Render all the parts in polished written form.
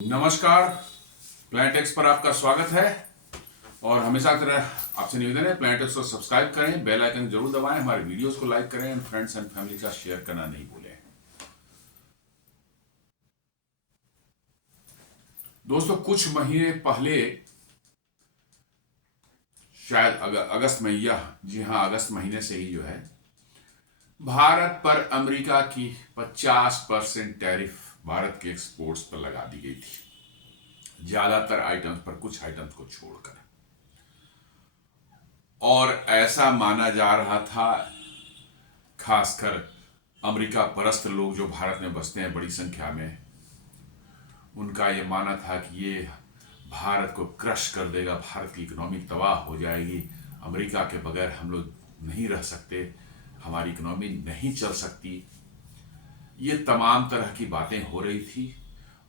नमस्कार। प्लैनेटेक्स पर आपका स्वागत है और हमेशा की तरह आपसे निवेदन है प्लैनेटेक्स को सब्सक्राइब करें, बेल आइकन जरूर दबाएं, हमारे वीडियोस को लाइक करें एंड फ्रेंड्स एंड फैमिली के साथ शेयर करना नहीं भूलें। दोस्तों, कुछ महीने पहले शायद अगस्त में, जी हाँ, अगस्त महीने से ही जो है भारत पर अमेरिका की 50% टैरिफ भारत के एक्सपोर्ट्स पर लगा दी गई थी, ज्यादातर आइटम्स पर, कुछ आइटम्स को छोड़कर। और ऐसा माना जा रहा था, खासकर अमेरिका परस्त लोग जो भारत में बसते हैं बड़ी संख्या में, उनका ये मानना था कि ये भारत को क्रश कर देगा, भारत की इकोनॉमी तबाह हो जाएगी, अमेरिका के बगैर हम लोग नहीं रह सकते, हमारी इकोनॉमी नहीं चल सकती। ये तमाम तरह की बातें हो रही थी।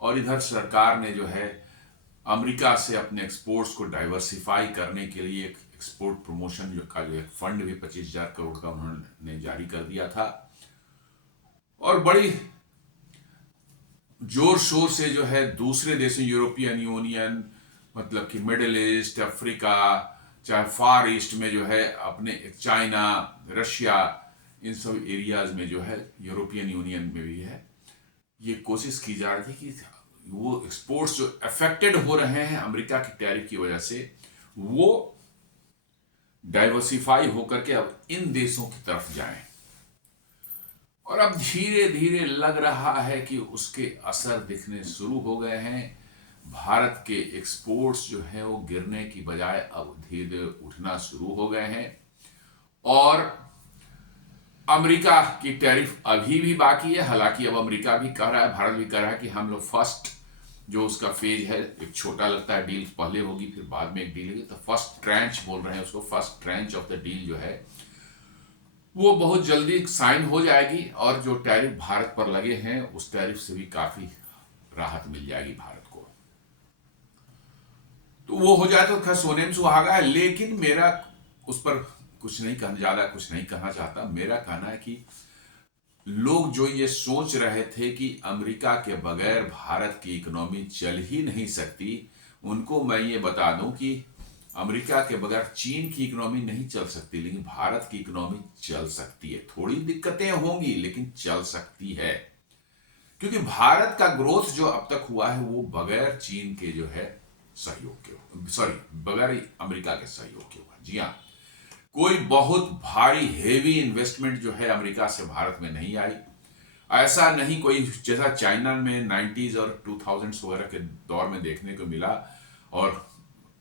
और इधर सरकार ने जो है अमेरिका से अपने एक्सपोर्ट्स को डाइवर्सिफाई करने के लिए एक एक्सपोर्ट प्रमोशन का जो एक फंड भी 25,000 करोड़ का उन्होंने जारी कर दिया था। और बड़ी जोर शोर से जो है दूसरे देशों, यूरोपियन यूनियन, मतलब कि मिडिल ईस्ट, अफ्रीका, चाहे फार ईस्ट में जो है अपने चाइना, रशिया, इन सब एरियाज में जो है, यूरोपियन यूनियन में भी है, ये कोशिश की जा रही थी कि वो एक्सपोर्ट्स जो अफेक्टेड हो रहे हैं अमेरिका की टैरिफ की वजह से, वो डाइवर्सिफाई होकर के अब इन देशों की तरफ जाएं। और अब धीरे धीरे लग रहा है कि उसके असर दिखने शुरू हो गए हैं। भारत के एक्सपोर्ट्स जो है वो गिरने की बजाय अब धीरे धीरे उठना शुरू हो गए हैं। और अमेरिका की टैरिफ अभी भी बाकी है। हालांकि अब अमेरिका भी कह रहा है, भारत भी कह रहा है कि हम लोग फर्स्ट जो उसका फेज है, एक छोटा लगता है डील पहले होगी फिर बाद में एक डील होगी, तो फर्स्ट ट्रेंच बोल रहे हैं उसको, first trench of the deal जो है वो बहुत जल्दी साइन हो जाएगी। और जो टैरिफ भारत पर लगे हैं उस टैरिफ से भी काफी राहत मिल जाएगी भारत को। तो वो हो जाए तो खैर सोने में सुहागा है। लेकिन मेरा उस पर कुछ नहीं कहना, ज्यादा कुछ नहीं कहना चाहता। मेरा कहना है कि लोग जो ये सोच रहे थे कि अमेरिका के बगैर भारत की इकोनॉमी चल ही नहीं सकती, उनको मैं ये बता दूं कि अमेरिका के बगैर चीन की इकोनॉमी नहीं चल सकती, लेकिन भारत की इकोनॉमी चल सकती है। थोड़ी दिक्कतें होंगी लेकिन चल सकती है, क्योंकि भारत का ग्रोथ जो अब तक हुआ है वो बगैर चीन के जो है सहयोग के, बगैर अमेरिका के सहयोग के हुआ। जी हाँ, कोई बहुत भारी हेवी इन्वेस्टमेंट जो है अमेरिका से भारत में नहीं आई। ऐसा नहीं कोई जैसा चाइना में 90s और 2000s वगैरह के दौर में देखने को मिला, और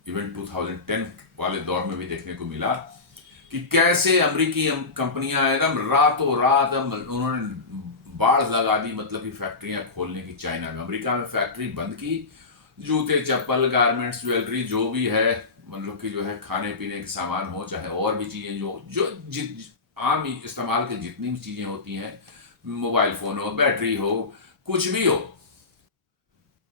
इवन 2010 वाले दौर में भी देखने को मिला कि कैसे अमेरिकी कंपनियां एकदम रातों रात उन्होंने बाढ़ लगा दी, मतलब कि फैक्ट्रियां खोलने की। चाइना में, अमेरिका में फैक्ट्री बंद की, जूते, चप्पल, गारमेंट्स, ज्वेलरी, जो भी है, मतलब कि जो है खाने पीने के सामान हो, चाहे और भी चीजें जो आम इस्तेमाल की जितनी भी चीजें होती हैं, मोबाइल फोन हो, बैटरी हो, कुछ भी हो,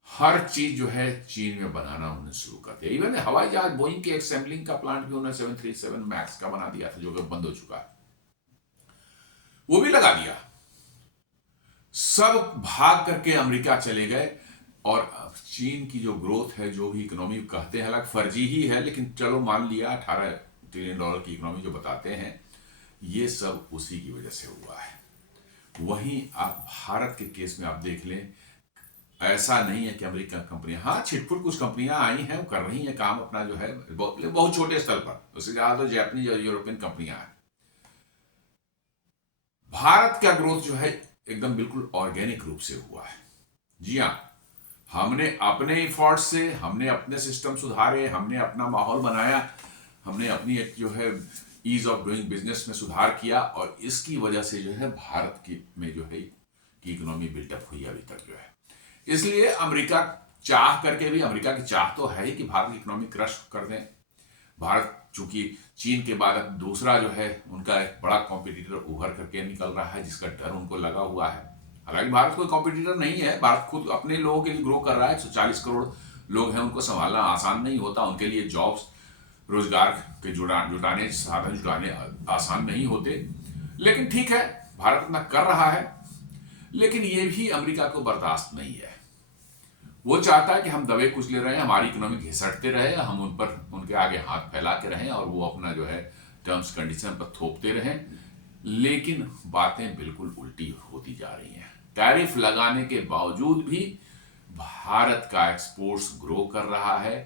हर चीज जो है चीन में बनाना उन्होंने शुरू कर दिया। इवन हवाई जहाज बोइंग के असेंबलिंग का प्लांट भी उन्होंने 737 मैक्स का बना दिया था, जो कि बंद हो चुका है, वो भी लगा दिया। सब भाग करके अमेरिका चले गए। और चीन की जो ग्रोथ है, जो भी इकोनॉमी कहते हैं, हालांकि फर्जी ही है, लेकिन चलो मान लिया, $18 ट्रिलियन की इकोनॉमी जो बताते हैं, ये सब उसी की वजह से हुआ है। वहीं आप भारत के केस में आप देख लें, ऐसा नहीं है कि अमेरिकन कंपनियां, हाँ छिटपुट कुछ कंपनियां आई हैं, वो कर रही हैं काम अपना जो है बहुत छोटे स्तर पर, उससे ज्यादा तो जापानीज और यूरोपियन कंपनियां हैं। भारत का ग्रोथ जो है एकदम बिल्कुल ऑर्गेनिक रूप से हुआ है। जी हाँ, हमने अपने एफर्ट से, हमने अपने सिस्टम सुधारे, हमने अपना माहौल बनाया, हमने अपनी एक जो है ईज ऑफ डूइंग बिजनेस में सुधार किया, और इसकी वजह से जो है भारत की में जो है की इकोनॉमी बिल्टअप हुई अभी तक जो है। इसलिए अमेरिका चाह करके भी, अमेरिका की चाह तो है ही कि भारत की इकोनॉमी क्रश कर दें। भारत चूंकि चीन के बाद अब दूसरा जो है उनका एक बड़ा कॉम्पिटिटर उभर करके निकल रहा है, जिसका डर उनको लगा हुआ है। हालांकि भारत कोई कॉम्पिटिटर नहीं है, भारत खुद अपने लोगों के लिए ग्रो कर रहा है। 140 करोड़ लोग हैं, उनको संभालना आसान नहीं होता, उनके लिए जॉब्स, रोजगार के जुटाने, साधन जुटाने आसान नहीं होते। लेकिन ठीक है, भारत अपना कर रहा है, लेकिन ये भी अमेरिका को बर्दाश्त नहीं है। वो चाहता है कि हम दबे कुचले रहे, हमारी इकोनॉमी घिसटते रहे, हम उन पर उनके आगे हाथ फैला के रहें और वो अपना जो है टर्म्स कंडीशन पर थोपते रहें। लेकिन बातें बिल्कुल उल्टी होती जा रही हैं। टैरिफ लगाने के बावजूद भी भारत का एक्सपोर्ट्स ग्रो कर रहा है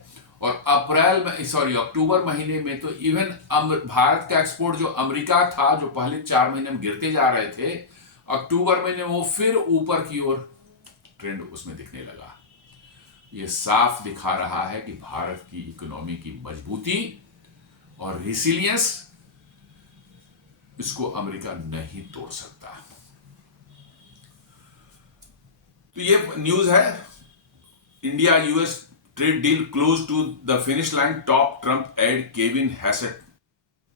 और अक्टूबर महीने में तो इवन भारत का एक्सपोर्ट जो अमेरिका था, जो पहले 4 महीने में गिरते जा रहे थे, अक्टूबर महीने वो फिर ऊपर की ओर ट्रेंड उसमें दिखने लगा। ये साफ दिखा रहा है कि भारत की इकोनॉमी की मजबूती और रिसिलियंस, इसको अमेरिका नहीं तोड़ सकता। तो ये न्यूज है, India US trade deal close to the finish line, top Trump aide Kevin Hassett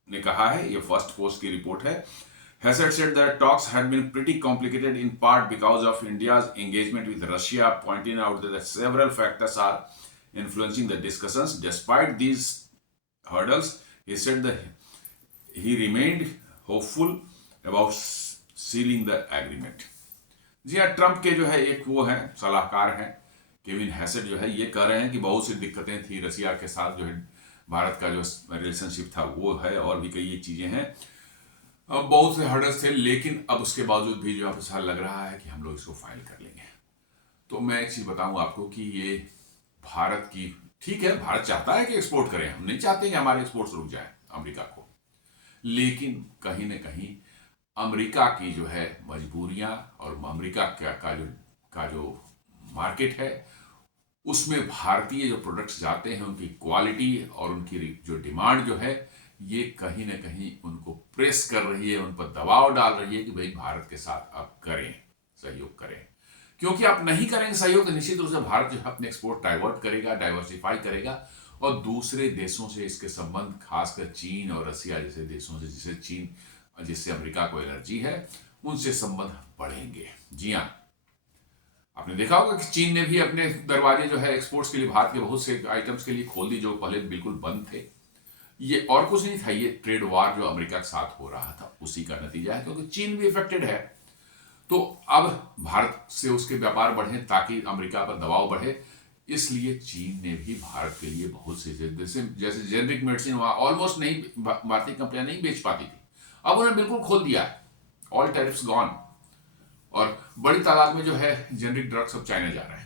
ने कहा है। ये फर्स्ट पोस्ट की रिपोर्ट है। Hassett said that talks had been pretty complicated in part because of India's engagement with Russia, pointing out that several factors are influencing the discussions. Despite these hurdles, he said that he remained hopeful about sealing the agreement. जी हाँ, Trump के जो है एक वो हैं सलाहकार हैं Kevin Hassett, जो है ये कह रहे हैं कि बहुत सी दिक्कतें थी रसिया के साथ, जो है भारत का जो रिलेशनशिप था वो है, और भी कई चीजें हैं, अब बहुत से हर्डल्स थे, लेकिन अब उसके बावजूद भी जो ऐसा लग रहा है कि हम लोग इसको फाइल कर लेंगे। तो मैं एक चीज बताऊं आपको कि ये भारत की, ठीक है, भारत चाहता है कि एक्सपोर्ट करें, हम नहीं चाहते कि हमारे एक्सपोर्ट्स रुक जाए अमेरिका को, लेकिन कहीं ना कहीं अमेरिका की जो है मजबूरियां और अमेरिका का जो मार्केट है, उसमें भारतीय जो प्रोडक्ट्स जाते हैं उनकी क्वालिटी और उनकी जो डिमांड जो है, ये कहीं ना कहीं उनको प्रेस कर रही है, उन पर दबाव डाल रही है कि भाई भारत के साथ आप करें, सहयोग करें। क्योंकि आप नहीं करेंगे सहयोग तो निश्चित रूप से भारत जो है अपने एक्सपोर्ट डाइवर्ट करेगा, डाइवर्सिफाई करेगा, और दूसरे देशों से इसके संबंध, खासकर चीन और रसिया जैसे देशों से, जिससे अमेरिका को एलर्जी है, उनसे संबंध बढ़ेंगे। जी हाँ, आपने देखा होगा कि चीन ने भी अपने दरवाजे जो है एक्सपोर्ट्स के लिए भारत के बहुत से आइटम्स के लिए खोल दी, जो पहले बिल्कुल बंद थे। ये और कुछ नहीं था, ये ट्रेड वार जो अमेरिका के साथ हो रहा था उसी का नतीजा है, क्योंकि चीन भी इफेक्टेड है। तो अब भारत से उसके व्यापार बढ़े ताकि अमेरिका पर दबाव बढ़े, इसलिए चीन ने भी भारत के लिए बहुत से जैसे जेनरिक मेडिसिन वहां ऑलमोस्ट नहीं, भारतीय कंपनियां नहीं बेच पाती थी, अब उन्होंने बिल्कुल खोल दिया है, ऑल टैरिफ्स गॉन, और बड़ी तादाद में जो है जेनरिक ड्रग्स सब चाइना जा रहे हैं।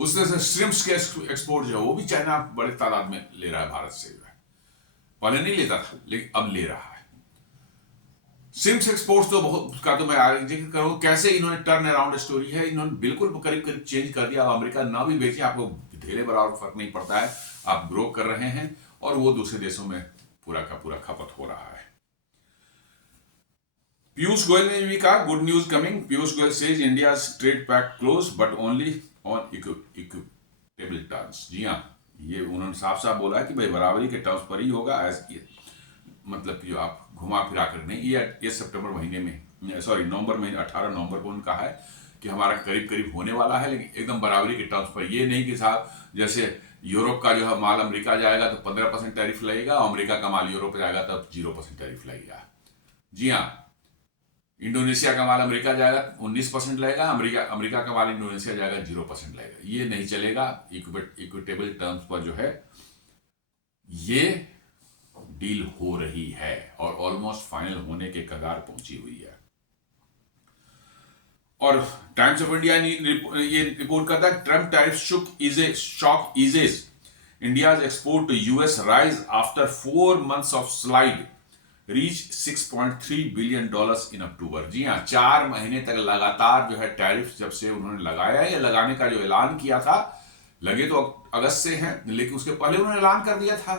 उसमें से श्रिम्प्स के एक्सपोर्ट जो है वो भी चाइना बड़े तादाद में ले रहा है भारत से, जो है पहले नहीं लेता था लेकिन अब ले रहा है। श्रिम्प्स एक्सपोर्ट्स तो बहुत का तो मैं आगे जिक्र करूं, कैसे इन्होंने टर्न अराउंड स्टोरी है, इन्होंने बिल्कुल करीब करीब चेंज कर दिया। अब अमेरिका ना भी बेचे, आपको ढेले बराबर फर्क नहीं पड़ता है, आप ग्रो कर रहे हैं और वो दूसरे देशों में पूरा का पूरा खपत हो रहा है। पीयूष गोयल ने भी कहा, good news coming. Piyush Goyal says India trade pact close but only on equitable terms. जी हाँ, ये उन्होंने साफ साफ बोला है कि भाई बराबरी के टर्म्स पर ही होगा, मतलब कि जो आप घुमा फिरा कर नहीं। ये सितंबर महीने में, सॉरी नवंबर महीने 18 नवंबर को उन्होंने कहा है कि हमारा करीब करीब होने वाला है, लेकिन एकदम बराबरी के टर्म्स पर। ये नहीं कि साहब जैसे यूरोप का जो है माल अमेरिका जाएगा तो 15% टैरिफ लगेगा, अमेरिका का माल यूरोप जाएगा तब 0% टैरिफ लगेगा। जी हाँ, इंडोनेशिया का माल अमेरिका जाएगा 19% लगेगा, अमेरिका का माल इंडोनेशिया जाएगा 0% लगेगा। ये नहीं चलेगा। इक्विटेबल टर्म्स पर जो है ये डील हो रही है और ऑलमोस्ट फाइनल होने के कगार पहुंची हुई है। और टाइम्स ऑफ इंडिया ये रिपोर्ट करता है, Trump tariff shock eases India's export to US rise after 4 months of slide, reach $6.3 billion in October. जी हाँ, 4 महीने तक लगातार जो है टैरिफ जब से उन्होंने लगाया, या लगाने का जो ऐलान किया था, लगे तो अगस्त से हैं, लेकिन उसके पहले उन्होंने ऐलान कर दिया था।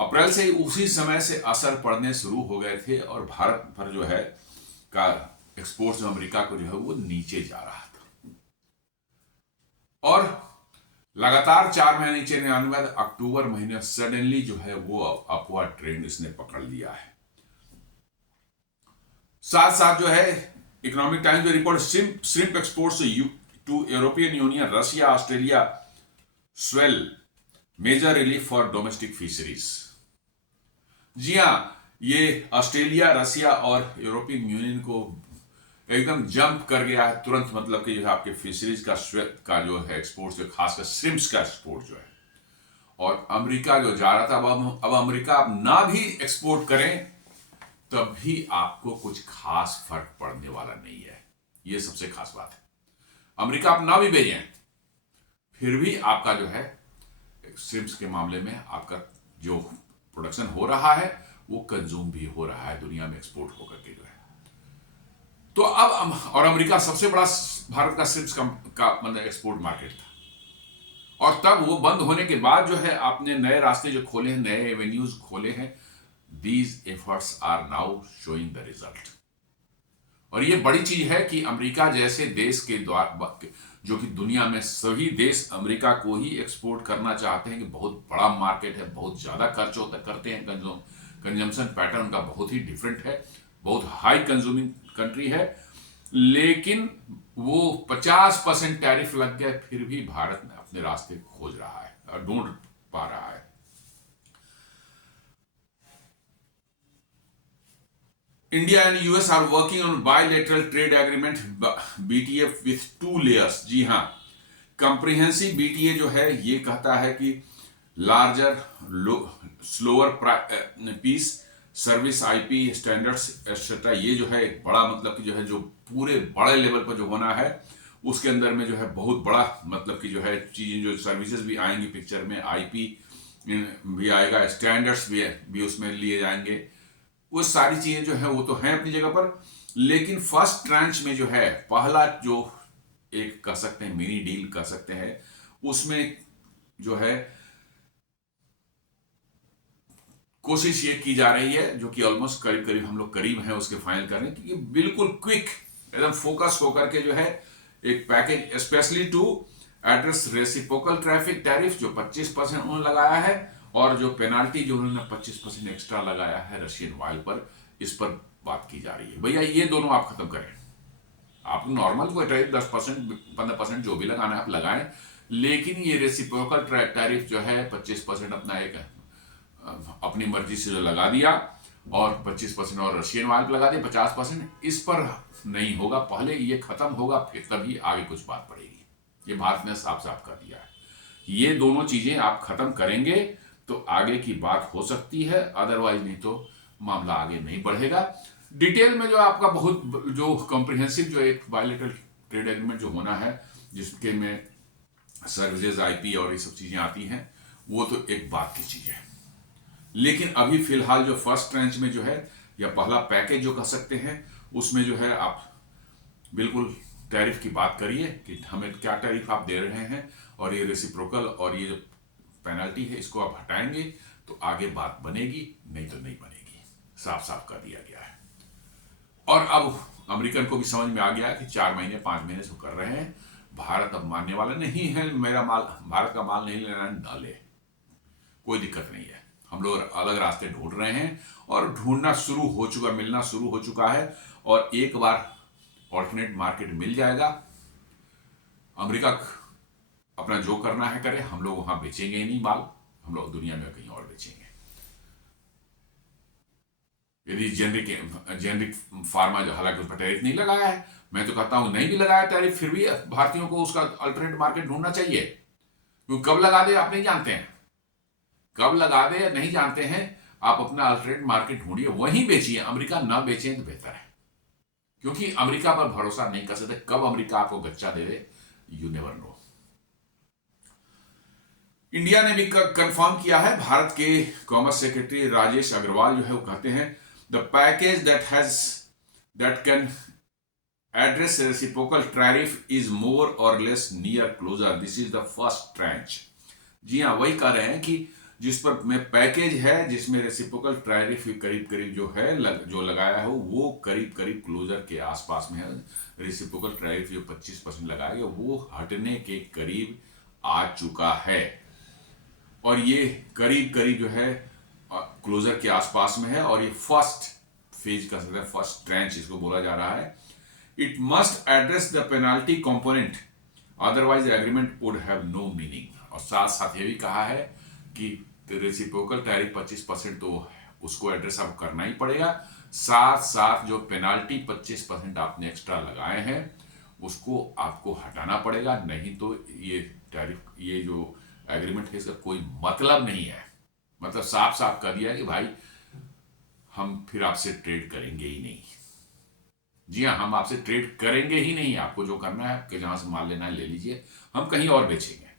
अप्रैल से उसी समय से असर पड़ने शुरू हो गए थे और भारत पर जो है का एक्सपोर्ट्स अमेरिका को जो है वो नीचे जा रहा था, और लगातार 4 महीने नीचे आने के बाद अक्टूबर महीने सडनली जो है वो अपवर्ड ट्रेंड इसने पकड़ लिया है। साथ साथ जो है इकोनॉमिक टाइम्स में report, shrimp exports to European Union, Russia, Australia swell, major relief for domestic fisheries. जी हाँ, ये ऑस्ट्रेलिया, रशिया और यूरोपियन यूनियन को एकदम जंप कर गया है तुरंत, मतलब कि जो है आपके फिशरीज का जो है एक्सपोर्ट, जो खासकर श्रिम्प्स का एक्सपोर्ट जो है, और अमेरिका जो जा रहा था, अब अमेरिका अब ना भी एक्सपोर्ट करें तब भी आपको कुछ खास फर्क पड़ने वाला नहीं है। ये सबसे खास बात है। अमेरिका आप ना भी भेजें फिर भी आपका जो है श्रिम्प्स के मामले में आपका जो प्रोडक्शन हो रहा है वो कंज्यूम भी हो रहा है दुनिया में एक्सपोर्ट होकर के जो है। तो अब और अमेरिका सबसे बड़ा भारत का श्रिम्प्स का मतलब एक्सपोर्ट मार्केट था, और तब वो बंद होने के बाद जो है आपने नए रास्ते जो खोले हैं, नए एवेन्यूज खोले हैं। These efforts are now showing the result. और ये बड़ी चीज है कि अमेरिका जैसे देश के द्वारा, जो कि दुनिया में सभी देश अमेरिका को ही एक्सपोर्ट करना चाहते हैं, कि बहुत बड़ा मार्केट है, बहुत ज्यादा खर्च होता करते हैं, कंजम्पशन पैटर्न का बहुत ही डिफरेंट है, बहुत हाई कंज्यूमिंग कंट्री है, लेकिन वो 50% टैरिफ लग गए फिर भी भारत में अपने रास्ते खोज रहा है और ढूंढ पा रहा है। India and US are working on bilateral trade agreement BTF with 2 layers। जी हाँ, कंप्रिहेंसिव BTA जो है ये कहता है कि larger slower piece service IP standards etcetera, ये जो है एक बड़ा मतलब कि जो है जो पूरे बड़े लेवल पर जो होना है उसके अंदर में जो है बहुत बड़ा मतलब कि जो है चीजें, जो सर्विसेज भी आएंगी पिक्चर में, IP भी आएगा, स्टैंडर्ड्स भी उसमें लिए जाएंगे। वो सारी चीजें जो है वो तो हैं अपनी जगह पर, लेकिन फर्स्ट ट्रांच में जो है पहला जो एक कह सकते हैं मिनी डील कह सकते हैं, उसमें जो है कोशिश ये की जा रही है, जो कि ऑलमोस्ट करीब करीब हम लोग करीब हैं उसके फाइनल करने, क्योंकि बिल्कुल क्विक एकदम फोकस होकर के जो है एक package specially to address reciprocal traffic tariff जो 25% उन्होंने लगाया है, और जो पेनाल्टी जो उन्होंने 25% एक्स्ट्रा लगाया है रशियन ऑयल पर, इस पर बात की जा रही है। भैया ये दोनों आप खत्म करें। आप नॉर्मल कोई टैरिफ 10% 15% जो भी लगाना है आप लगाएं, लेकिन ये रेसिप्रोकल टैरिफ जो है 25% अपना एक अपनी मर्जी से जो लगा दिया, और 25% और रशियन ऑयल पर लगा दिया 50%, इस पर नहीं होगा। पहले ये खत्म होगा फिर तभी आगे कुछ बात पड़ेगी। ये भारत ने साफ साफ कर दिया है। ये दोनों चीजें आप खत्म करेंगे तो आगे की बात हो सकती है, अदरवाइज नहीं तो मामला आगे नहीं बढ़ेगा। डिटेल में जो आपका बहुत जो कॉम्प्रिहेंसिव जो एक बायलैटरल ट्रेड एग्रीमेंट जो होना है, जिसके में सर्विसेज IP और ये सब चीजें आती हैं, वो तो एक बात की चीज है। लेकिन अभी फिलहाल जो फर्स्ट ट्रेंच में जो है, या पहला पैकेज जो कह सकते हैं, उसमें जो है आप बिल्कुल टैरिफ की बात करिए कि हमें क्या टैरिफ आप दे रहे हैं, और ये रेसिप्रोकल और ये जो पेनल्टी है इसको आप हटाएंगे तो आगे बात बनेगी, नहीं तो नहीं बनेगी। साफ साफ कर दिया गया है। और अब अमेरिकन को भी समझ में आ गया है कि 4 महीने 5 महीने से कर रहे हैं, भारत अब मानने वाला नहीं है, मेरा माल, भारत का माल नहीं लेना है, न ले, कोई दिक्कत नहीं है। हम लोग अलग रास्ते ढूंढ रहे हैं, और ढूंढना शुरू हो चुका, मिलना शुरू हो चुका है, और एक बार ऑल्टरनेट मार्केट मिल जाएगा, अमेरिका अपना जो करना है करे, हम लोग वहां बेचेंगे ही नहीं माल, हम लोग दुनिया में कहीं और बेचेंगे। यदि जेनरिक फार्मा जो हालांकि उस पर टैरिफ नहीं लगाया है, मैं तो कहता हूं नहीं भी लगाया टैरिफ, फिर भी भारतीयों को उसका अल्टरनेट मार्केट ढूंढना चाहिए, क्योंकि कब लगा दे आप नहीं जानते हैं, कब लगा दे नहीं जानते हैं। आप अपना अल्टरनेट मार्केट ढूंढिए, वहीं बेचिए, अमेरिका ना बेचें तो बेहतर है, क्योंकि अमेरिका पर भरोसा नहीं कर सकते, कब अमेरिका आपको गच्चा दे दे, यू नेवर नो। इंडिया ने भी कंफर्म किया है, भारत के कॉमर्स सेक्रेटरी राजेश अग्रवाल जो है वो कहते हैं, the package that can address reciprocal tariff is more और less near closure, this is the first tranche. जी हाँ, वही कह रहे हैं कि जिस पर में पैकेज है, जिसमें रेसिप्रोकल टैरिफ करीब करीब जो है जो लगाया हो वो करीब करीब क्लोजर के आसपास में है। रेसिप्रोकल टैरिफ जो 25% लगाया गया वो हटने के करीब आ चुका है, और ये करीब करीब जो है क्लोजर के आसपास में है, और ये फर्स्ट फेज का सकते हैं, फर्स्ट ट्रेंच इसको बोला जा रहा है। It must address the penalty component, otherwise agreement would have no meaning. और साथ साथ ये भी कहा है कि रेसिप्रोकल टैरिफ 25% तो उसको एड्रेस अब करना ही पड़ेगा, साथ साथ जो पेनाल्टी 25% आपने एक्स्ट्रा लगाए हैं उसको आपको हटाना पड़ेगा, नहीं तो ये टैरिफ, ये जो एग्रीमेंट है इसका कोई मतलब नहीं है। मतलब साफ साफ कर दिया कि भाई हम फिर आपसे ट्रेड करेंगे ही नहीं। जी हाँ, हम आपसे ट्रेड करेंगे ही नहीं, आपको जो करना है कि जहां से माल लेना है ले लीजिए, हम कहीं और बेचेंगे।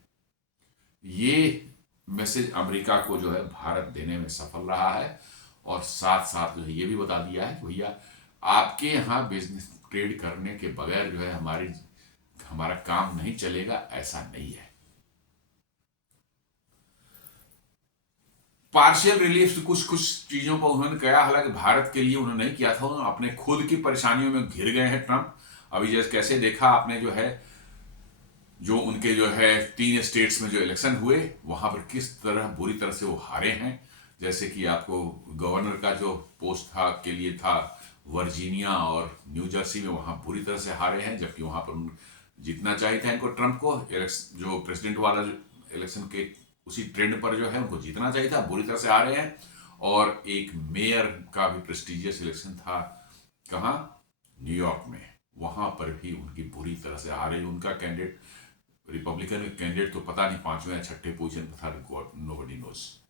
ये मैसेज अमेरिका को जो है भारत देने में सफल रहा है, और साथ साथ जो है ये भी बता दिया है कि भैया आपके यहाँ बिजनेस ट्रेड करने के बगैर जो है हमारा काम नहीं चलेगा, ऐसा नहीं है। पार्शियल रिलीफ कुछ कुछ चीजों पर उन्होंने किया, हालांकि भारत के लिए उन्होंने नहीं किया था, उन्होंने अपने खुद की परेशानियों में घिर गए हैं ट्रंप। अभी जैसे कैसे देखा आपने जो है, जो उनके जो है 3 स्टेट्स में जो इलेक्शन हुए वहां पर किस तरह बुरी तरह से वो हारे हैं। जैसे कि आपको गवर्नर का जो पोस्ट था के लिए था वर्जीनिया और न्यू जर्सी में, वहां बुरी तरह से हारे हैं, जबकि वहां पर जीतना चाहिए था इनको ट्रंप को। जो प्रेसिडेंट वाला जो इलेक्शन के उसी ट्रेंड पर जो है उनको जीतना चाहिए था, बुरी तरह से हारे हैं। और एक मेयर का भी प्रेस्टिजियस इलेक्शन था, कहाँ, न्यूयॉर्क में, वहां पर भी उनकी बुरी तरह से हारे। उनका कैंडिडेट, रिपब्लिकन कैंडिडेट तो पता नहीं 5वें या 6ठे पोजीशन पर था, नोबडी नोज।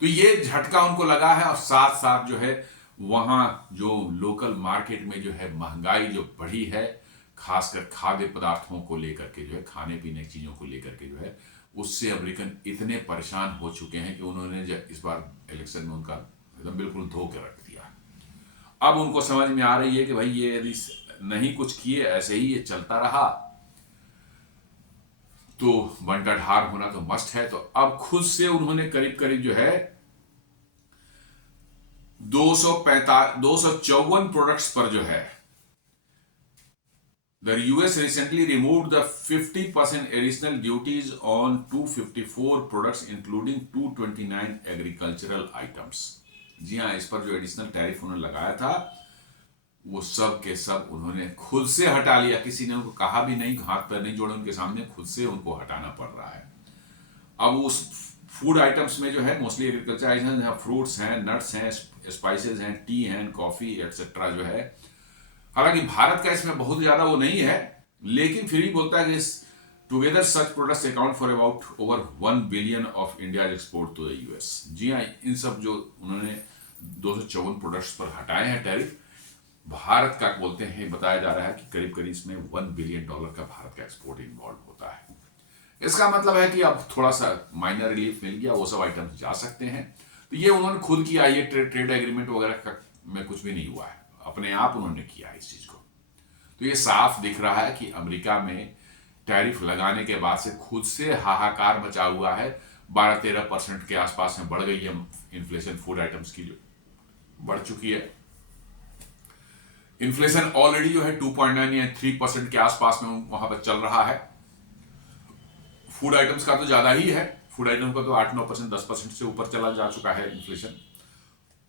तो ये झटका उनको लगा है, और साथ साथ जो है वहां जो लोकल मार्केट में जो है महंगाई जो बढ़ी है, खासकर खाद्य पदार्थों को लेकर के जो है, खाने पीने की चीजों को लेकर के जो है, उससे अमेरिकन इतने परेशान हो चुके हैं कि उन्होंने इस बार इलेक्शन में उनका एकदम बिल्कुल धो के रख दिया। अब उनको समझ में आ रही है कि भाई ये यदि नहीं कुछ किए, ऐसे ही ये चलता रहा तो बंटाढार होना तो मस्ट है। तो अब खुद से उन्होंने करीब करीब जो है 254 प्रोडक्ट्स पर जो है, The US recently removed the 50% additional duties on 254 products including 229 agricultural items। जी हाँ, इस पर जो एडिशनल टैरिफ उन्होंने लगाया था वो सब के सब उन्होंने खुद से हटा लिया, किसी ने उनको कहा भी नहीं, हाथ पैर नहीं जोड़े उनके सामने, खुद से उनको हटाना पड़ रहा है। अब उस फूड आइटम्स में जो है मोस्टली एग्रीकल्चर आइटम्स हैं, फ्रूट्स हैं, नट्स हैं, स्पाइसेस हैं, टी हैं, कॉफी एटसेट्रा जो है। हालांकि भारत का इसमें बहुत ज्यादा वो नहीं है, लेकिन फिर भी बोलता है कि together such products account for about over 1 billion of India export to the US. जी हाँ, इन सब जो उन्होंने 254 प्रोडक्ट्स पर हटाए हैं टैरिफ, भारत का बोलते हैं, बताया जा रहा है कि करीब करीब इसमें $1 बिलियन का भारत का एक्सपोर्ट इन्वॉल्व होता है। इसका मतलब है कि अब थोड़ा सा माइनर रिलीफ मिल गया, वो सब आइटम्स जा सकते हैं। तो ये उन्होंने खुद किया, ये ट्रेड एग्रीमेंट वगैरह में कुछ भी नहीं हुआ है, अपने आप उन्होंने किया इस चीज को। तो ये साफ दिख रहा है कि अमेरिका में टैरिफ लगाने के बाद से खुद से हाहाकार मचा हुआ है। 12-13% के आसपास में बढ़ गई है इन्फ्लेशन, फूड आइटम्स की जो बढ़ चुकी है। इन्फ्लेशन ऑलरेडी जो है 2.9 या 3% के आसपास में वहां पर चल रहा है। फूड आइटम्स का तो ज्यादा ही है, फूड आइटम्स का तो 8-9%, 10% से ऊपर चला जा चुका है इन्फ्लेशन।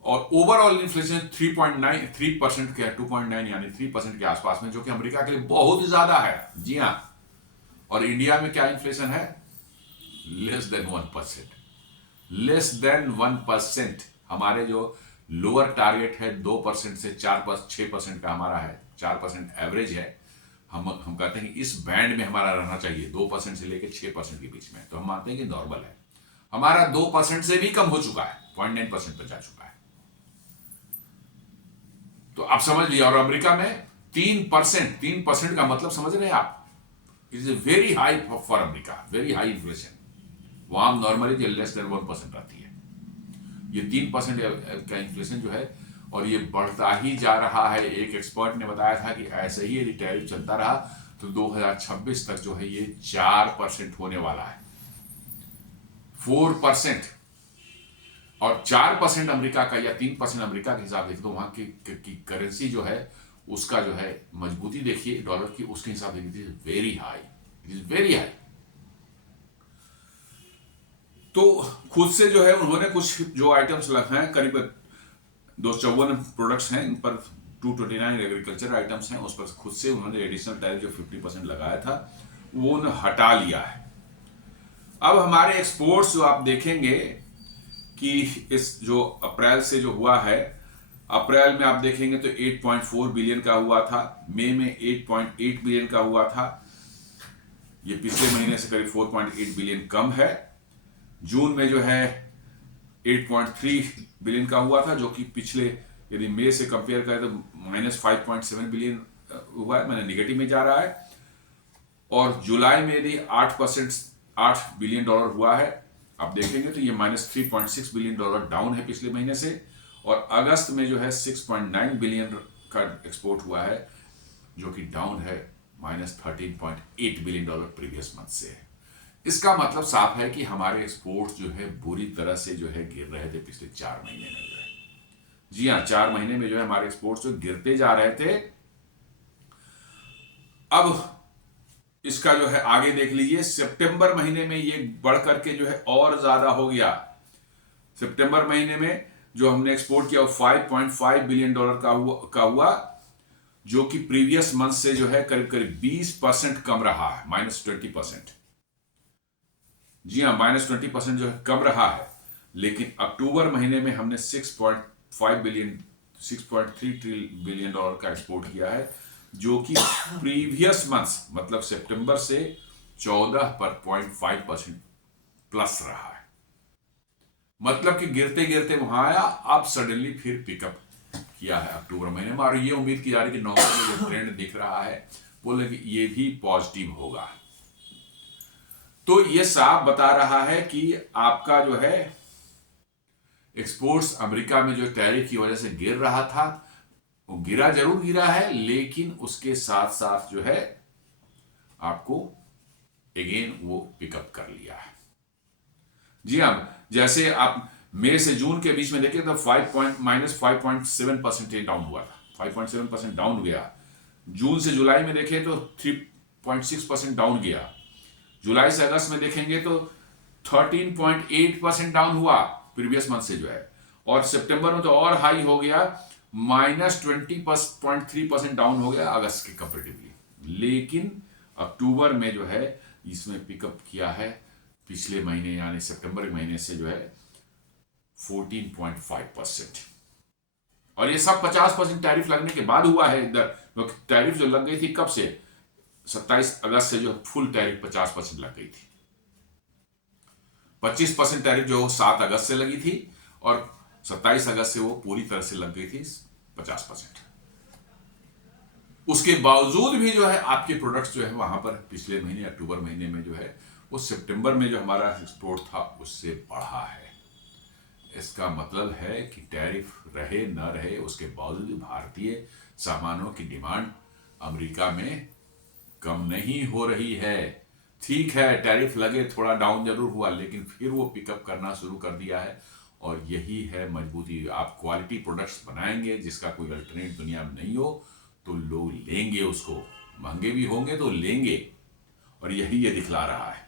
और ओवरऑल इन्फ्लेशन 3% के 2.9 यानी 3% के आसपास में, जो कि अमेरिका के लिए बहुत ज्यादा है। जी हाँ, और इंडिया में क्या इन्फ्लेशन है, लेस देन 1%, लेस देन 1%। हमारे जो लोअर टारगेट है 2% से 6% का हमारा है, 4% एवरेज है। हम कहते हैं कि इस बैंड में हमारा रहना चाहिए, 2% से लेकर 6% के बीच में, तो हम मानते हैं कि नॉर्मल है। हमारा 2% से भी कम हो चुका है, 0.9% पर जा चुका है। तो आप समझ लिया। और अमेरिका में 3% का मतलब समझ रहे हैं आप, it is very high for America, very high inflation. वहां नॉर्मली लेस देन 1% आती है, ये 3% का इन्फ्लेशन जो है, और ये बढ़ता ही जा रहा है। एक एक्सपर्ट ने बताया था कि ऐसे ही यदि टैरिफ चलता रहा तो 2026 तक जो है ये 4% होने वाला है, 4%। और 4% अमेरिका का या 3% अमेरिका के हिसाब देखिए तो वहां की करेंसी जो है उसका जो है मजबूती देखिए डॉलर की, उसके हिसाब से it is very high, it is very high. तो खुद से जो है उन्होंने कुछ जो आइटम्स लगाए हैं, करीब 254 प्रोडक्ट्स हैं, इन पर 229 एग्रीकल्चर आइटम्स हैं, उस पर खुद से उन्होंने एडिशनल टैरिफ जो 50% लगाया था वो उन्होंने हटा लिया है। अब हमारे एक्सपोर्ट्स जो आप देखेंगे कि इस जो अप्रैल से जो हुआ है, अप्रैल में आप देखेंगे तो 8.4 बिलियन का हुआ था, मई में 8.8 बिलियन का हुआ था, ये पिछले महीने से करीब 4.8 बिलियन कम है। जून में जो है 8.3 बिलियन का हुआ था, जो कि पिछले यदि मई से कंपेयर करें तो -5.7 बिलियन हुआ है, मैंने निगेटिव में जा रहा है। और जुलाई में यदि 8 बिलियन डॉलर हुआ है, आप देखेंगे तो ये -3.6 बिलियन डॉलर डाउन है पिछले महीने से। और अगस्त में जो है 6.9 बिलियन का एक्सपोर्ट हुआ है, जो कि डाउन है -13.8 बिलियन डॉलर प्रीवियस मंथ से। इसका मतलब साफ है कि हमारे एक्सपोर्ट जो है बुरी तरह से जो है गिर रहे थे पिछले 4 महीने में जो है। जी हाँ, 4 महीने में जो है हमारे एक्सपोर्ट जो गिरते जा रहे थे। अब इसका जो है आगे देख लीजिए, सितंबर महीने में ये बढ़ करके जो है और ज्यादा हो गया। सितंबर महीने में जो हमने एक्सपोर्ट किया 5.5 बिलियन डॉलर का हुआ, जो कि प्रीवियस मंथ से जो है करीब करीब 20% कम रहा है, -20%। जी हाँ, -20% जो है कम रहा है। लेकिन अक्टूबर महीने में हमने 6.3 बिलियन डॉलर का एक्सपोर्ट किया है, जो कि प्रीवियस मंथ मतलब सितंबर से 14.5% प्लस रहा है। मतलब कि गिरते गिरते वहां आया, अब सडनली फिर पिकअप किया है अक्टूबर महीने में। और ये उम्मीद की जा रही है कि नवंबर में जो ट्रेंड दिख रहा है, बोले कि ये भी पॉजिटिव होगा। तो ये साफ बता रहा है कि आपका जो है एक्सपोर्ट्स अमेरिका में जो टैरिफ की वजह से गिर रहा था, वो जरूर गिरा है, लेकिन उसके साथ साथ जो है आपको अगेन वो पिकअप कर लिया है। जी हाँ, जैसे आप मई से जून के बीच में देखें तो -5.7% डाउन हुआ था, 5.7% डाउन गया। जून से जुलाई में देखें तो 3.6% डाउन गया। जुलाई से अगस्त में देखेंगे तो 13.8% डाउन हुआ प्रीवियस मंथ से जो है। और सितंबर में तो और हाई हो गया, -20.3% डाउन हो गया अगस्त के कंपेरेटिवली। लेकिन अक्टूबर में जो है इसमें पिकअप किया है पिछले महीने यानी सितंबर महीने से जो है 14.5%। और ये सब 50% टैरिफ लगने के बाद हुआ है। इधर टैरिफ जो लग गई थी कब से, 27 अगस्त से जो फुल टैरिफ 50% लग गई थी। 25% टैरिफ जो 7 अगस्त से लगी थी और 27 अगस्त से वो पूरी तरह से लग गई थी 50%। उसके बावजूद भी जो है आपके प्रोडक्ट्स जो है वहां पर पिछले महीने अक्टूबर महीने में जो है वो सितंबर में जो हमारा एक्सपोर्ट था उससे बढ़ा है। इसका मतलब है कि टैरिफ रहे न रहे उसके बावजूद भारतीय सामानों की डिमांड अमेरिका में कम नहीं हो रही है। ठीक है, टैरिफ लगे, थोड़ा डाउन जरूर हुआ, लेकिन फिर वो पिकअप करना शुरू कर दिया है। और यही है मजबूती। आप क्वालिटी प्रोडक्ट्स बनाएंगे जिसका कोई अल्टरनेट दुनिया में नहीं हो तो लोग लेंगे उसको, महंगे भी होंगे तो लेंगे। और यही ये दिखला रहा है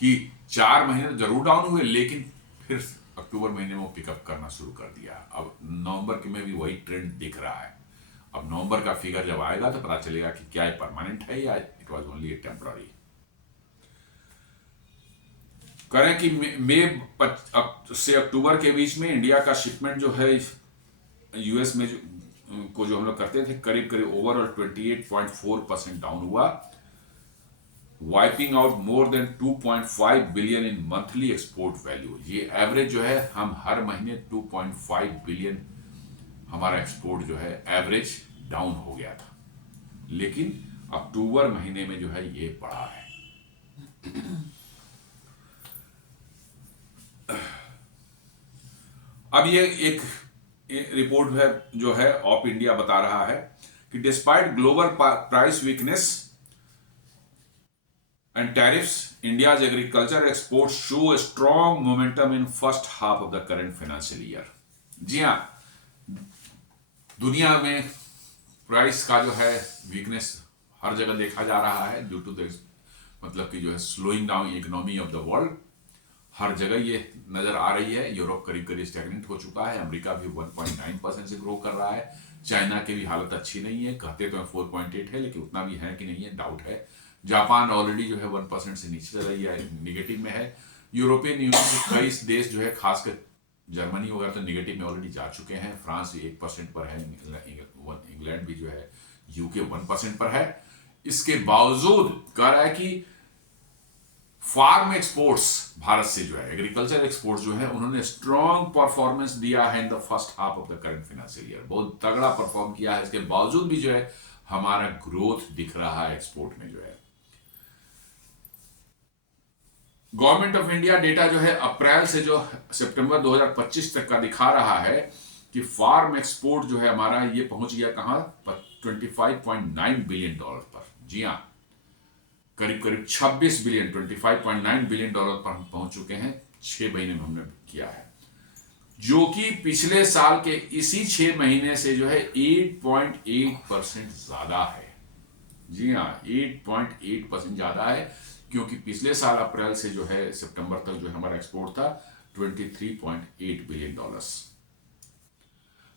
कि 4 महीने तो जरूर डाउन हुए, लेकिन फिर अक्टूबर महीने में वो पिकअप करना शुरू कर दिया। अब नवंबर के में भी वही ट्रेंड दिख रहा है। अब नवंबर का फिगर जब आएगा तो पता चलेगा कि क्या ये परमानेंट है या it was only A temporary. करें कि मई से अक्टूबर के बीच में इंडिया का शिपमेंट जो है यूएस में जो हम लोग करते थे करीब करीब ओवरऑल 28.4% डाउन हुआ, wiping out more than 2.5 billion in monthly export value. ये एवरेज जो है हम हर महीने 2.5 बिलियन हमारा एक्सपोर्ट जो है एवरेज डाउन हो गया था, लेकिन अक्टूबर महीने में जो है ये बढ़ा है। अब ये एक रिपोर्ट है जो है ऑफ इंडिया बता रहा है कि despite global price weakness and tariffs, India's agriculture export show strong momentum in first half of the current financial year. जी हाँ, दुनिया में प्राइस का जो है वीकनेस हर जगह देखा जा रहा है ड्यू टू द मतलब कि जो है slowing down economy of the world. हर जगह ये नजर आ रही है। यूरोप करीब करीब स्टैग्नेंट हो चुका है, अमेरिका भी 1.9% से ग्रो कर रहा है, चाइना की भी हालत अच्छी नहीं है, कहते तो 4.8 है लेकिन उतना भी है कि नहीं है डाउट है। जापान ऑलरेडी जो है 1% से नीचे चल रही है, निगेटिव में है। यूरोपियन यूनियन के कई देश जो है खासकर जर्मनी वगैरह तो निगेटिव में ऑलरेडी जा चुके हैं, फ्रांस 1% पर है, इंग्लैंड भी जो है, यूके 1% पर है। इसके बावजूद कह रहा है कि फार्म एक्सपोर्ट्स भारत से जो है, एग्रीकल्चर एक्सपोर्ट्स जो है, उन्होंने स्ट्रॉन्ग परफॉर्मेंस दिया है in the first half of the current financial year, बहुत तगड़ा परफॉर्म किया है। इसके बावजूद भी जो है हमारा ग्रोथ दिख रहा है एक्सपोर्ट में जो है। गवर्नमेंट ऑफ इंडिया डेटा जो है अप्रैल से जो सितंबर 2025 तक का दिखा रहा है कि फार्म एक्सपोर्ट जो है हमारा ये पहुंच गया कहां, $25.9 बिलियन पर। जी हां, करीब करीब 26 बिलियन, $25.9 बिलियन पर हम पहुंच चुके हैं 6 महीने में हमने किया है, जो कि पिछले साल के इसी 6 महीने से जो है 8.8% ज्यादा है। जी हाँ, 8.8% ज्यादा है, क्योंकि पिछले साल अप्रैल से जो है सितंबर तक जो है हमारा एक्सपोर्ट था $23.8 बिलियन।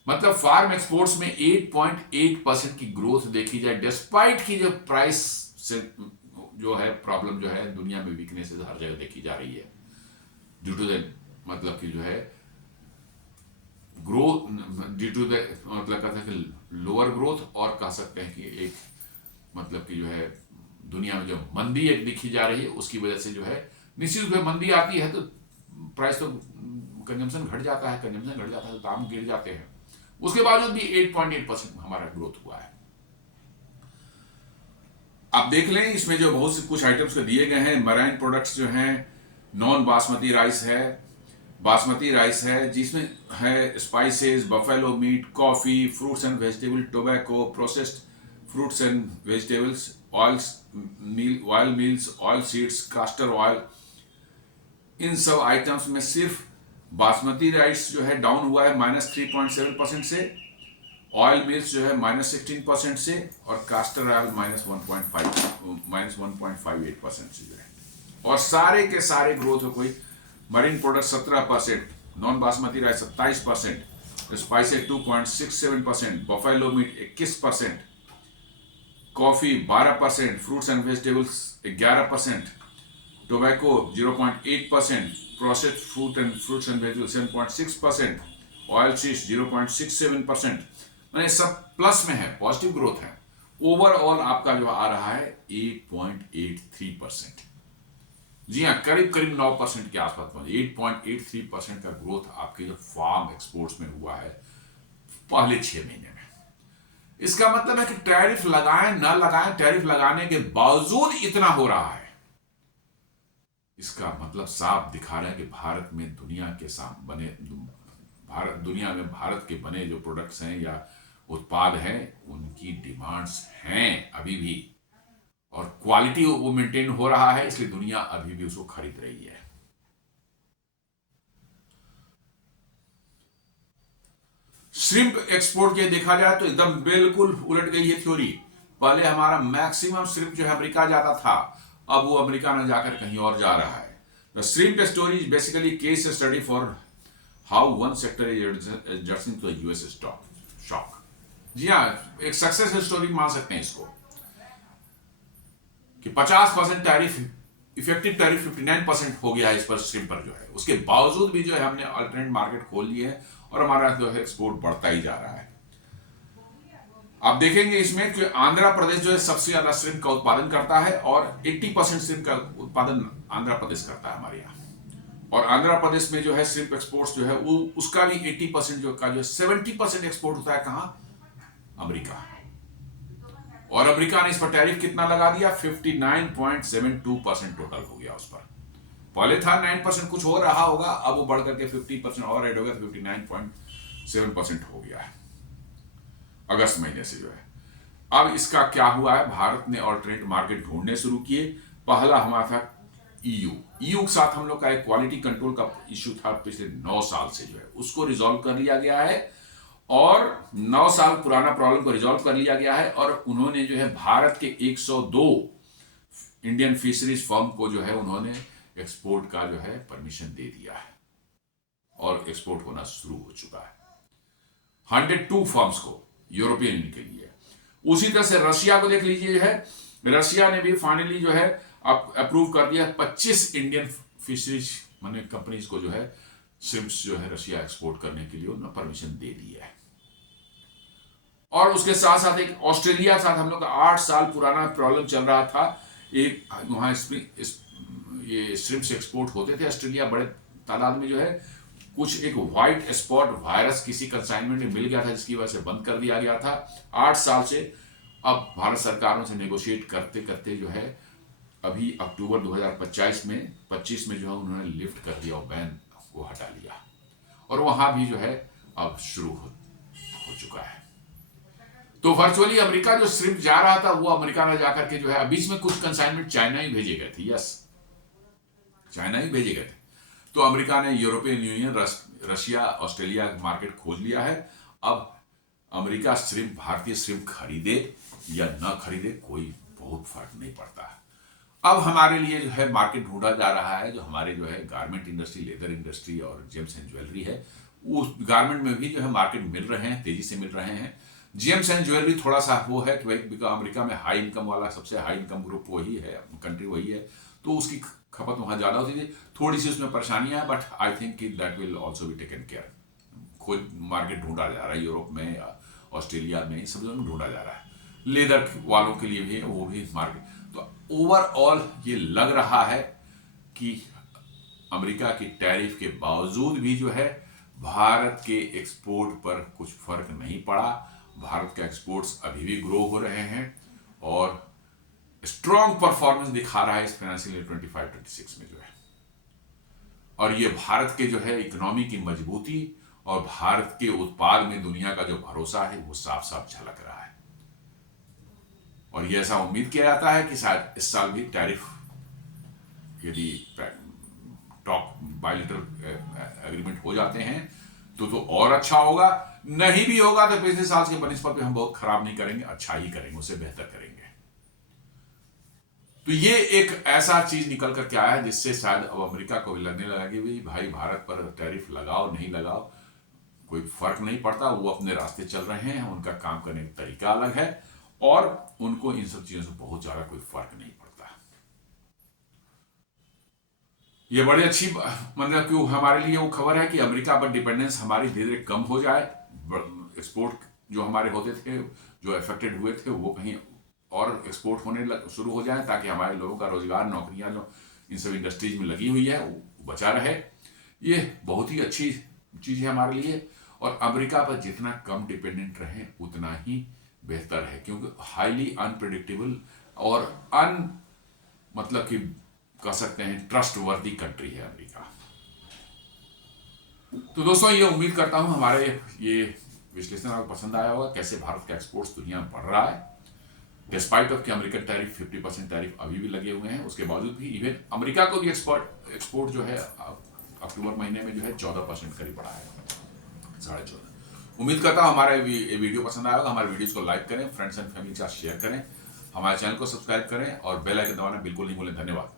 मतलब फार्म एक्सपोर्ट्स में 8.8% की ग्रोथ देखी जाए, डिस्पाइट की जो प्राइस से जो है प्रॉब्लम जो है दुनिया में, वीकनेस हर जगह देखी जा रही है ड्यू टू द, मतलब कि जो है ग्रोथ, ड्यू टू द मतलब कहते हैं कि लोअर ग्रोथ, और कह सकते हैं कि एक मतलब कि जो है दुनिया में जो मंदी एक दिखी जा रही है, उसकी वजह से जो है निश्चित रूप से मंदी आती है तो प्राइस तो कंजम्पशन घट जाता है, कंजम्पशन घट जाता है तो दाम गिर जाते हैं। उसके बावजूद भी 8.8% हमारा ग्रोथ हुआ है। आप देख लें इसमें जो बहुत से कुछ आइटम्स को दिए गए हैं, मराइन प्रोडक्ट्स जो हैं, नॉन बासमती राइस है, बासमती राइस है, जिसमें है spices, buffalo meat, coffee, fruits and vegetable, tobacco, processed fruits and vegetables, oils, oil mills, oil seeds, castor oil. इन सब आइटम्स में सिर्फ बासमती राइस जो है डाउन हुआ है -3.7% से, ऑयल मिल्स जो है -16% से, और कास्टर ऑयल -1.58% से जो है, और सारे के सारे ग्रोथ हो कोई marine product 17%, non basmati rice 27%, spices 2.67%, buffalo meet 21%, coffee 12%, fruits and vegetables 11%, tobacco 0.8%, processed food and fruits and vegetables 7.6%, oil seeds 0.67%। मैंने सब प्लस में है, पॉजिटिव ग्रोथ है। ओवरऑल आपका जो आ रहा है 8.83%। जी हाँ, करीब करीब 9% के आसपास पहुंचे। 8.83% का ग्रोथ आपके जो फार्म एक्सपोर्ट्स में हुआ है पहले 6 महीने में। इसका मतलब है कि टैरिफ लगाएं ना लगाएं, टैरिफ लगाने के बावजूद इतना हो रहा है। इसका मतलब साफ दिखा रहा है कि भारत में दुनिया के बने दुनिया में भारत के बने जो प्रोडक्ट्स हैं या उत्पाद हैं, उनकी डिमांड्स हैं अभी भी, और क्वालिटी वो मेंटेन हो रहा है, इसलिए दुनिया अभी भी उसको खरीद रही है। श्रिम्प एक्सपोर्ट के देखा जाए तो एकदम बिल्कुल उलट गई है थ्योरी। पहले हमारा मैक्सिमम श्रिम्प जो है अमेरिका जाता था, अब वो अमेरिका न जाकर कहीं और जा रहा है। The shrimp story is basically case study for how one sector is adjusting to US shock. जी हाँ, एक सक्सेस स्टोरी मान सकते हैं इसको, कि 50% टैरिफ, इफेक्टिव टैरिफ 59% हो गया है इस पर, श्रिम्प पर जो है। उसके बावजूद भी जो है हमने अल्टरनेट मार्केट खोल लिए है और हमारा जो है एक्सपोर्ट बढ़ता ही जा रहा है। आप देखेंगे इसमें कि आंध्र प्रदेश जो है सबसे ज्यादा श्रिम्प का उत्पादन करता है, और 80% श्रिम्प का उत्पादन आंध्र प्रदेश करता है हमारे यहाँ। और आंध्र प्रदेश में जो है श्रिम्प एक्सपोर्ट्स जो है वो उसका भी 80% जो 70% एक्सपोर्ट होता है कहां, अमेरिका। और अमेरिका ने इस पर टैरिफ कितना लगा दिया, 59.72% टोटल हो गया उस पर। पहले था 9% कुछ हो रहा होगा, अब वो बढ़ करके 50% और ऐड हो गया, 59.7% हो गया है अगस्त महीने से जो है। अब इसका क्या हुआ है, भारत ने ऑल्टरनेट मार्केट ढूंढने शुरू किए। पहला हमारा था ईयू के साथ हम लोग का एक क्वालिटी कंट्रोल का इश्यू था पिछले 9 साल से जो है, उसको रिजॉल्व कर लिया गया है, और 9 साल पुराना प्रॉब्लम को रिजॉल्व कर लिया गया है। और उन्होंने जो है भारत के 102 इंडियन फिशरीज फर्म को जो है उन्होंने एक्सपोर्ट का जो है परमिशन दे दिया है, और एक्सपोर्ट होना शुरू हो चुका है 102 फर्म्स को, यूरोपियन यूनियन के लिए। उसी तरह से रशिया को देख लीजिए, जो है रशिया ने भी फाइनली जो है अप्रूव कर दिया 25 इंडियन फिशरीज मैंने कंपनीज को जो है श्रिम्प्स जो है रशिया एक्सपोर्ट करने के लिए उन्होंने परमिशन दे दी है। और उसके साथ साथ एक ऑस्ट्रेलिया के साथ हम लोग का 8 साल पुराना प्रॉब्लम चल रहा था। एक वहाँ ये श्रिम्प्स एक्सपोर्ट होते थे ऑस्ट्रेलिया बड़े तादाद में, जो है कुछ एक व्हाइट स्पॉट वायरस किसी कंसाइनमेंट में मिल गया था, जिसकी वजह से बंद कर दिया गया था 8 साल से। अब भारत सरकारों से नेगोशिएट करते करते जो है अभी अक्टूबर 2025 में जो है उन्होंने लिफ्ट कर दिया और बैन को हटा लिया, और वहां भी जो है अब शुरू हो चुका है। तो वर्चुअली अमेरिका जो श्रिम्प जा रहा था वो अमेरिका में जाकर के जो है बीच में कुछ कंसाइनमेंट चाइना ही भेजे गए थे। यस, चाइना ही भेजे गए थे। तो अमेरिका ने European Union, Russia, Australia market खोज लिया है। अब अमेरिका श्रिम्प, भारतीय श्रिम्प खरीदे या न खरीदे कोई बहुत फर्क नहीं पड़ता। अब हमारे लिए जो है मार्केट ढूंढा जा रहा है, जो हमारे जो है गारमेंट इंडस्ट्री, लेदर इंडस्ट्री और जेम्स एंड ज्वेलरी है, उस गारमेंट में भी जो है मार्केट मिल रहे हैं, तेजी से मिल रहे हैं। जेम्स एंड ज्वेलरी थोड़ा सा वो है कि भाई अमेरिका में हाई इनकम वाला सबसे हाई इनकम ग्रुप वही है, कंट्री वही है, तो उसकी खपत वहाँ ज़्यादा होती थी। थोड़ी सी उसमें परेशानियां हैं, but I think that will also be taken care. खुद मार्केट ढूंढा जा रहा है यूरोप में या ऑस्ट्रेलिया में, सब जगह ढूंढा जा रहा है। लेदर वालों के लिए भी वो भी मार्केट। तो ओवरऑल ये लग रहा है कि अमेरिका की टैरिफ के बावजूद भी जो है भारत के एक्सपोर्ट पर कुछ फर्क नहीं पड़ा। भारत के एक्सपोर्ट्स अभी भी ग्रो हो रहे हैं और स्ट्रॉन्ग परफॉर्मेंस दिखा रहा है इस फाइनेंशियल ईयर 25-26 में जो है। और ये भारत के जो है इकोनॉमी की मजबूती और भारत के उत्पाद में दुनिया का जो भरोसा है वो साफ साफ झलक रहा है। और ये ऐसा उम्मीद किया जाता है कि शायद इस साल भी टैरिफ यदि टॉप बायलैटरल एग्रीमेंट हो जाते हैं तो और अच्छा होगा। नहीं भी होगा तो पिछले साल के बनिस्पत पे हम बहुत खराब नहीं करेंगे, अच्छा ही करेंगे, उससे बेहतर करेंगे। तो ये एक ऐसा चीज निकल कर के आया है जिससे शायद अब अमेरिका को भी लगने लगा कि भाई भारत पर टैरिफ लगाओ नहीं लगाओ कोई फर्क नहीं पड़ता, वो अपने रास्ते चल रहे हैं, उनका काम करने का तरीका अलग है और उनको इन सब चीजों से बहुत ज्यादा कोई फर्क नहीं पड़ता। ये बड़ी अच्छी मतलब कि हमारे लिए वो खबर है कि अमेरिका पर डिपेंडेंस हमारी धीरे धीरे कम हो जाए। एक्सपोर्ट जो हमारे होते थे, जो अफेक्टेड हुए थे, वो कहीं और एक्सपोर्ट होने शुरू हो जाए ताकि हमारे लोगों का रोजगार, नौकरियां जो इन सब इंडस्ट्रीज में लगी हुई है वो बचा रहे। ये बहुत ही अच्छी चीज है हमारे लिए। और अमेरिका पर जितना कम डिपेंडेंट रहे उतना ही बेहतर है, क्योंकि हाईली अनप्रिडिक्टेबल और मतलब कि कह सकते हैं ट्रस्ट वर्दी कंट्री है अमेरिका। तो दोस्तों ये उम्मीद करता हूं हमारे ये विश्लेषण आपको पसंद आया होगा, कैसे भारत का एक्सपोर्ट्स दुनिया में बढ़ रहा है। डिस्पाइट ऑफ कि अमेरिकन टैरिफ 50% टैरिफ अभी भी लगे हुए हैं, उसके बावजूद भी इवन अमेरिका को भी एक्सपोर्ट जो है अक्टूबर महीने में जो है 14% करीब बढ़ा है, 14.5। उम्मीद करता हूँ हमारा वीडियो पसंद आएगा। हमारे वीडियोस को लाइक करें, फ्रेंड्स एंड फैमिली के साथ शेयर करें, हमारे चैनल को सब्सक्राइब करें और बेल आइकन दबाना बिल्कुल नहीं भूलें। धन्यवाद।